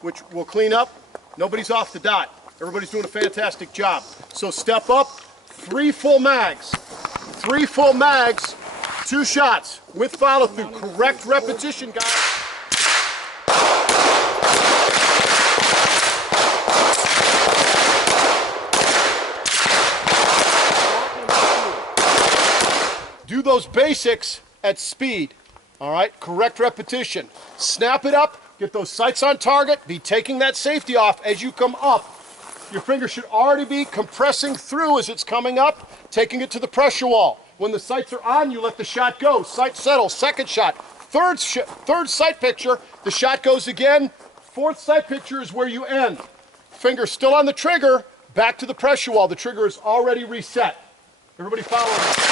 Which we'll clean up. Nobody's off the dot. Everybody's doing a fantastic job. So step up, 3 full mags. 3 full mags, 2 shots with follow through. Correct repetition, guys. Do those basics at speed. All right, correct repetition. Snap it up. Get those sights on target, be taking that safety off as you come up. Your finger should already be compressing through as it's coming up, taking it to the pressure wall. When the sights are on, you let the shot go. Sight settles, second shot. Third sight picture, the shot goes again. Fourth sight picture is where you end. Finger still on the trigger, back to the pressure wall. The trigger is already reset. Everybody follow me.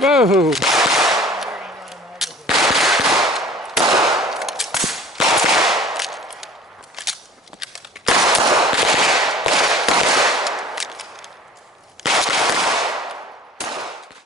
Whoa!